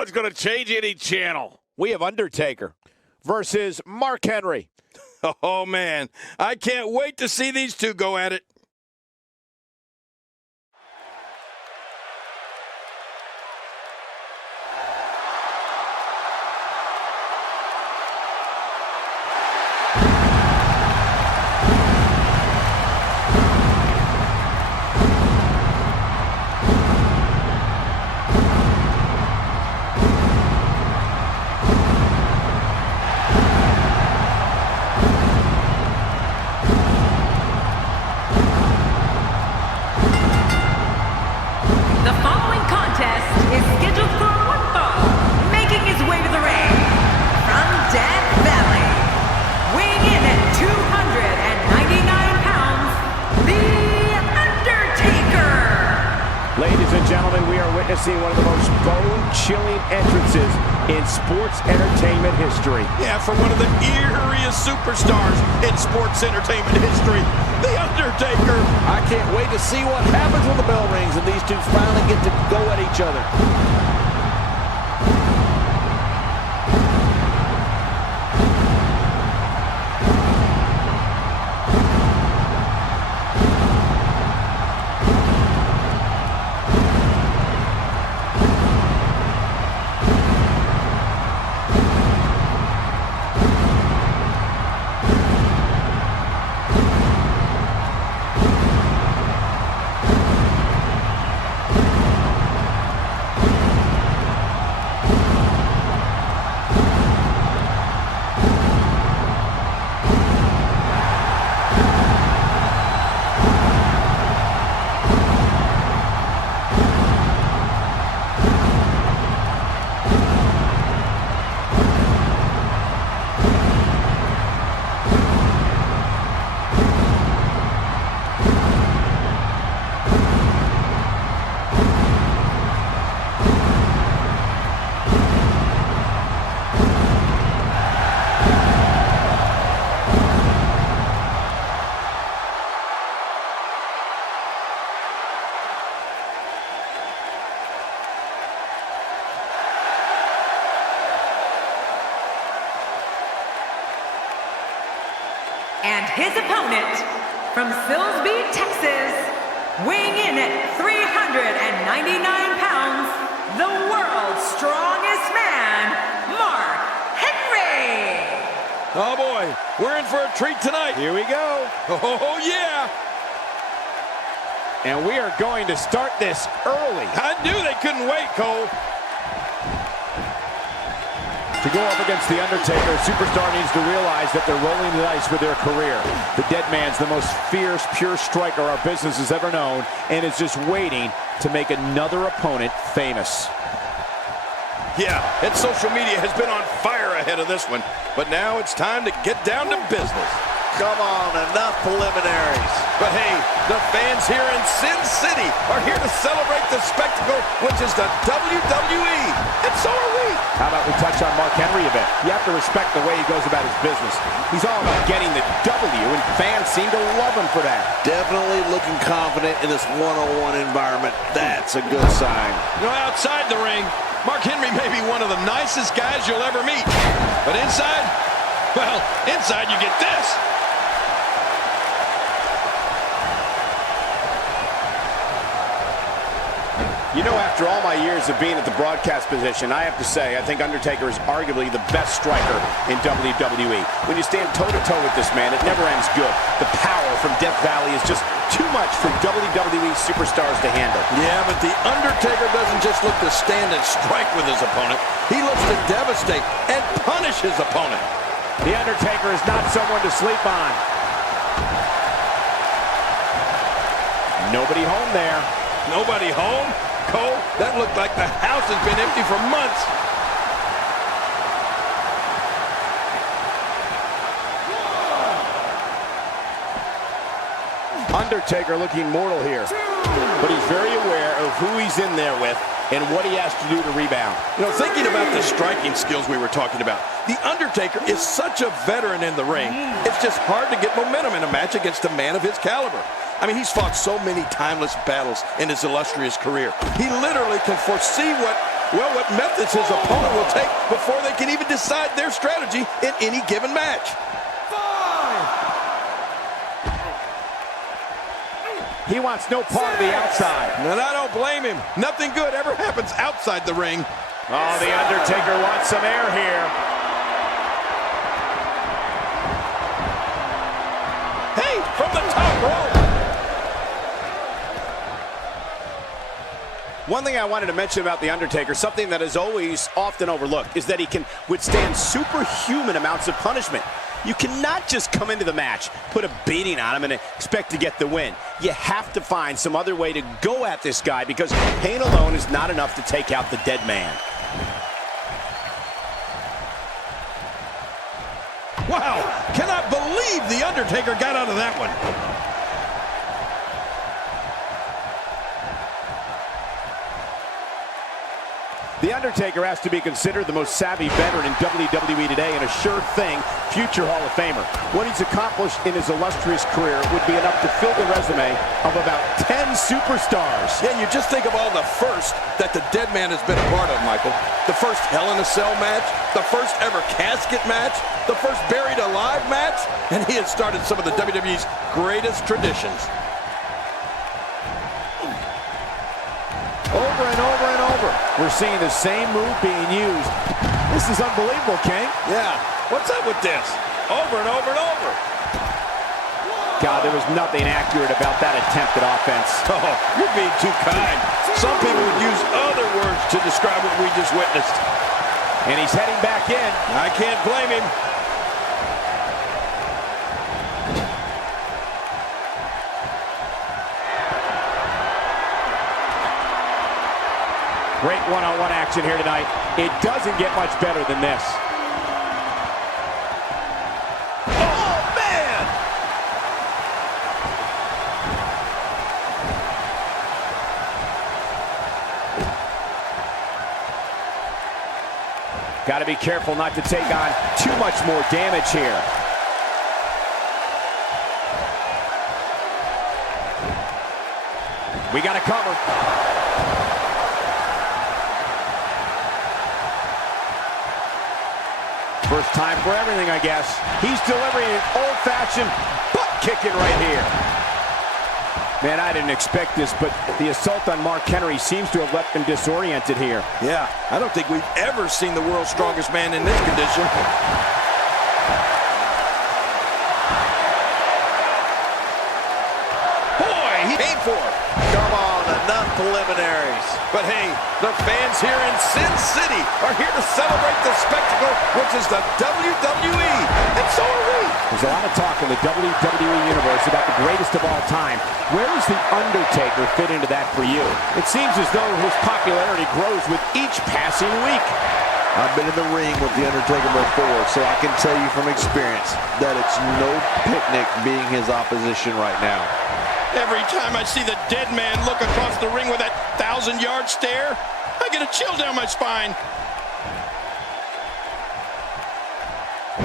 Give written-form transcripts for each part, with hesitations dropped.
one's going to change any channel. We have Undertaker versus Mark Henry. Oh, man. I can't wait to see these two go at it. Witnessing one of the most bone-chilling entrances in sports entertainment history. Yeah, for one of the eeriest superstars in sports entertainment history, The Undertaker. I can't wait to see what happens when the bell rings and these two finally get to go at each other. And his opponent, from Silsbee, Texas, weighing in at 399 pounds, the world's strongest man, Mark Henry. Oh, boy, we're in for a treat tonight. Here we go. Oh, yeah. And we are going to start this early. I knew they couldn't wait, Cole. To go up against The Undertaker, a superstar needs to realize that they're rolling the dice with their career. The Deadman's the most fierce, pure striker our business has ever known, and is just waiting to make another opponent famous. Yeah, and social media has been on fire ahead of this one, but now it's time to get down to business. Come on, enough preliminaries. But hey, the fans here in Sin City are here to celebrate the spectacle, which is the WWE, and so are we. How about we touch on Mark Henry a bit? You have to respect the way he goes about his business. He's all about getting the W, and fans seem to love him for that. Definitely looking confident in this one-on-one environment. That's a good sign. You know, outside the ring, Mark Henry may be one of the nicest guys you'll ever meet. But inside, well, inside you get this. You know, after all my years of being at the broadcast position, I have to say, I think Undertaker is arguably the best striker in WWE. When you stand toe-to-toe with this man, it never ends good. The power from Death Valley is just too much for WWE superstars to handle. Yeah, but The Undertaker doesn't just look to stand and strike with his opponent. He looks to devastate and punish his opponent. The Undertaker is not someone to sleep on. Nobody home there. Nobody home? Cole, that looked like the house has been empty for months. Undertaker looking mortal here, but he's very aware of who he's in there with and what he has to do to rebound. You know, thinking about the striking skills we were talking about, The Undertaker is such a veteran in the ring. It's just hard to get momentum in a match against a man of his caliber. I mean, he's fought so many timeless battles in his illustrious career. He literally can foresee what Well, what methods his opponent will take before they can even decide their strategy in any given match. 5. He wants no part of the outside. And I don't blame him. Nothing good ever happens outside the ring. Oh, the Undertaker wants some air here. Hey, from the top rope. One thing I wanted to mention about The Undertaker, something that is always often overlooked, is that he can withstand superhuman amounts of punishment. You cannot just come into the match, put a beating on him, and expect to get the win. You have to find some other way to go at this guy, because pain alone is not enough to take out the dead man. Wow, cannot believe The Undertaker got out of that one. The Undertaker has to be considered the most savvy veteran in WWE today and a sure thing future Hall of Famer. What he's accomplished in his illustrious career would be enough to fill the resume of about 10 superstars. Yeah, and you just think of all the first that the dead man has been a part of, Michael. The first Hell in a Cell match, the first ever casket match, the first buried alive match, and he has started some of the WWE's greatest traditions. Over and over and over, we're seeing the same move being used. This is unbelievable, King. Yeah, what's up with this? Over and over and over. God, there was nothing accurate about that attempted offense. Oh, you're being too kind. Some people would use other words to describe what we just witnessed. And he's heading back in. I can't blame him. Great one-on-one action here tonight. It doesn't get much better than this. Oh, man! Got to be careful not to take on too much more damage here. We got to cover. First time for everything, I guess. He's delivering an old-fashioned butt kicking right here. Man, I didn't expect this, but the assault on Mark Henry seems to have left him disoriented here. Yeah, I don't think we've ever seen the world's strongest man in this condition. Boy, he paid for it. Come on, enough preliminaries. But hey, the fans here in Sin City are here to celebrate the spectacle, which is the WWE, and so are we. There's a lot of talk in the WWE universe about the greatest of all time. Where does The Undertaker fit into that for you? It seems as though his popularity grows with each passing week. I've been in the ring with The Undertaker before, so I can tell you from experience that it's no picnic being his opposition right now. Every time I see the dead man look across the ring with that 1,000-yard stare, I get a chill down my spine.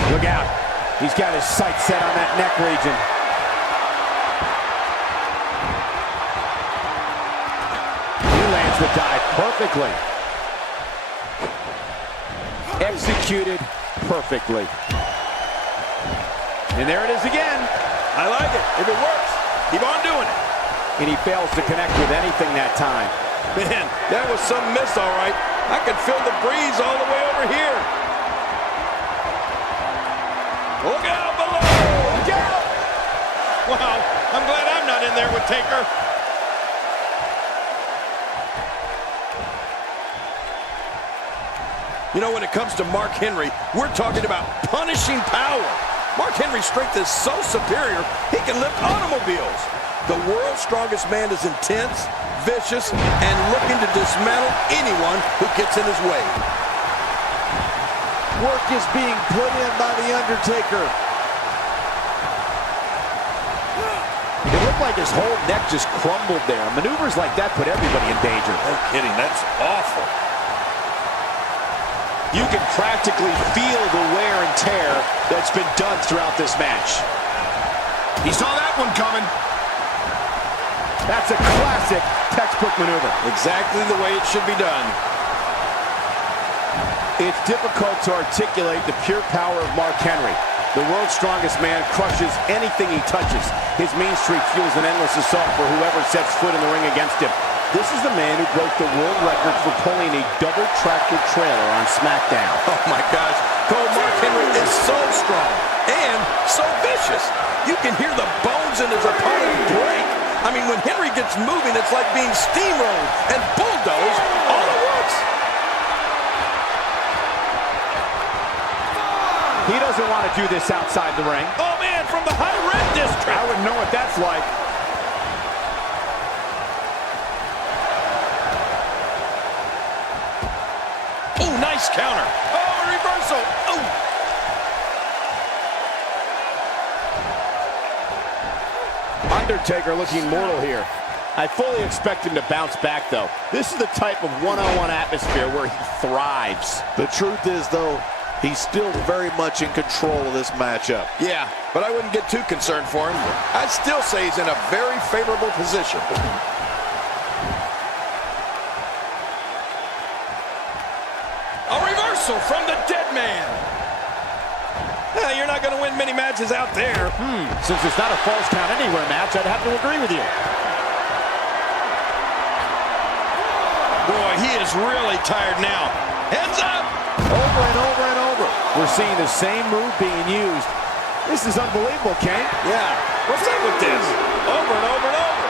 Look out. He's got his sights set on that neck region. He lands the dive perfectly. Executed perfectly. And there it is again. I like it. If it works, keep on doing it. And he fails to connect with anything that time. Man, that was some miss, all right. I could feel the breeze all the way over here. Look out below! Look out! Wow, I'm glad I'm not in there with Taker. You know, when it comes to Mark Henry, we're talking about punishing power. Mark Henry's strength is so superior, he can lift automobiles. The world's strongest man is intense, vicious, and looking to dismantle anyone who gets in his way. Work is being put in by The Undertaker. It looked like his whole neck just crumbled there. Maneuvers like that put everybody in danger. No kidding, that's awful. You can practically feel the wear and tear that's been done throughout this match. He saw that one coming. That's a classic textbook maneuver. Exactly the way it should be done. It's difficult to articulate the pure power of Mark Henry. The world's strongest man crushes anything he touches. His mean streak fuels an endless assault for whoever sets foot in the ring against him. This is the man who broke the world record for pulling a double tractor trailer on SmackDown. Oh my gosh, Cole, Mark Henry is so strong and so vicious. You can hear the bones in his opponent break. I mean, when Henry gets moving, it's like being steamrolled and bulldozed all at once. He doesn't want to do this outside the ring. Oh man, from the high red district. I wouldn't know what that's like. Oh, nice counter. Oh, a reversal. Oh. Undertaker looking mortal here. I fully expect him to bounce back, though. This is the type of one-on-one atmosphere where he thrives. The truth is, though, he's still very much in control of this matchup. Yeah, but I wouldn't get too concerned for him. I'd still say he's in a very favorable position. A reversal from the Deadman. You're not going to win many matches out there. Since it's not a false count anywhere match, I'd have to agree with you. Boy, he is really tired now. Heads up! Over and over and over. We're seeing the same move being used. This is unbelievable, Kane. Yeah, what's up with this? Over and over and over.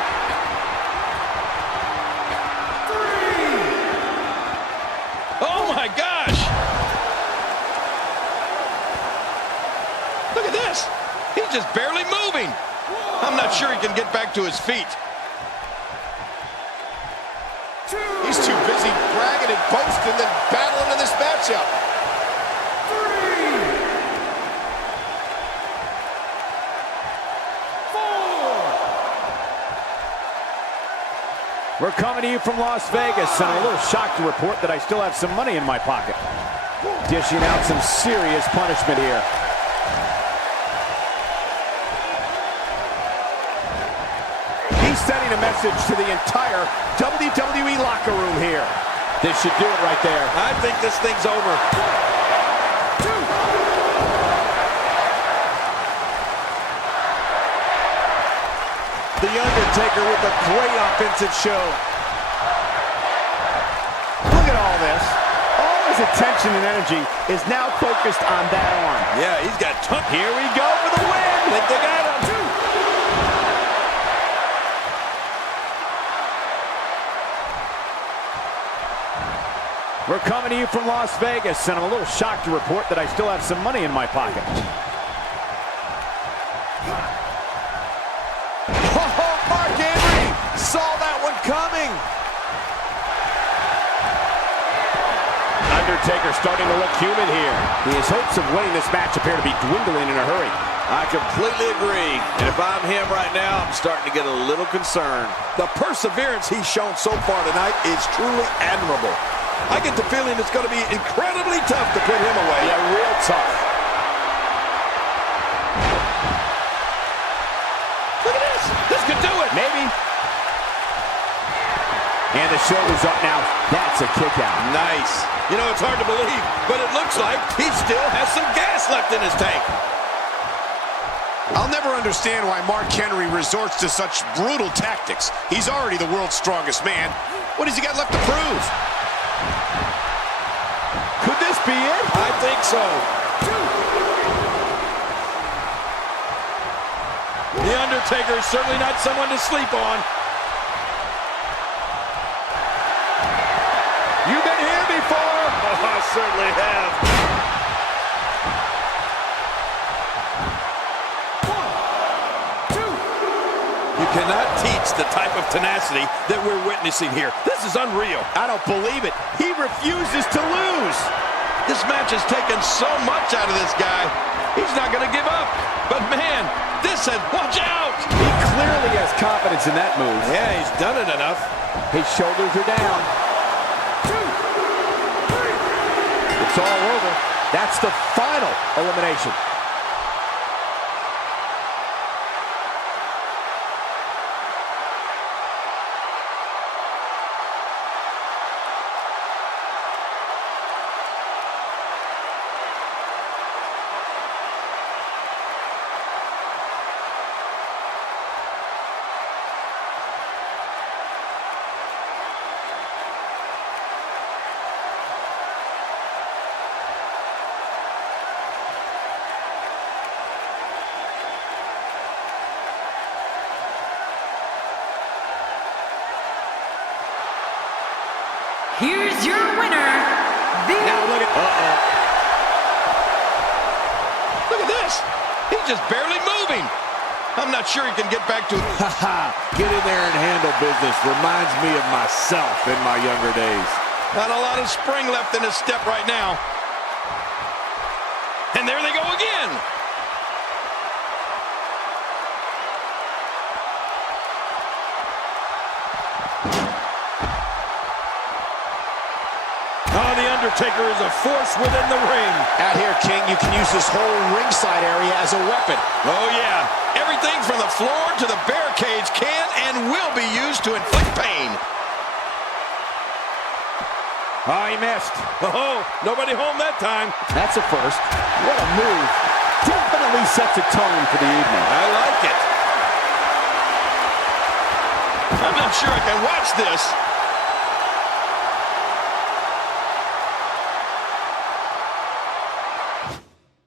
Oh my gosh! Look at this. He's just barely moving. I'm not sure he can get back to his feet. He's too busy bragging and boasting than battling in this matchup. We're coming to you from Las Vegas, and I'm a little shocked to report that I still have some money in my pocket. Dishing out some serious punishment here. He's sending a message to the entire WWE locker room here. This should do it right there. I think this thing's over. The Undertaker with a great offensive show. Look at all this. All his attention and energy is now focused on that arm. Yeah, he's got Here we go for the win. I think they got him. We're coming to you from Las Vegas, and I'm a little shocked to report that I still have some money in my pocket. Oh, Mark Henry saw that one coming. Undertaker starting to look human here. His hopes of winning this match appear to be dwindling in a hurry. I completely agree. And if I'm him right now, I'm starting to get a little concerned. The perseverance he's shown so far tonight is truly admirable. I get the feeling it's going to be incredibly tough to put him away. Yeah, real tough. Look at this. This could do it. Maybe. And the shoulder's up now. That's a kick out. Nice. You know, it's hard to believe, but it looks like he still has some gas left in his tank. I'll never understand why Mark Henry resorts to such brutal tactics. He's already the world's strongest man. What has he got left to prove? Could this be it? I think so. The Undertaker is certainly not someone to sleep on. You've been here before. Oh, I certainly have. You cannot teach the type of tenacity that we're witnessing here. This is unreal. I don't believe it. He refuses to lose. This match has taken so much out of this guy. He's not going to give up. But man, this has, watch out. He clearly has confidence in that move. Yeah, he's done it enough. His shoulders are down. It's all over. That's the final elimination. winner, the... Now look at... Look at this. He's just barely moving. I'm not sure he can get back to... Get in there and handle business. Reminds me of myself in my younger days. Not a lot of spring left in his step right now. And there they go again. Oh, the Undertaker is a force within the ring. Out here, King, you can use this whole ringside area as a weapon. Oh, yeah. Everything from the floor to the barricades can and will be used to inflict pain. Oh, he missed. Oh, nobody home that time. That's a first. What a move. Definitely sets a tone for the evening. I like it. I'm not sure I can watch this.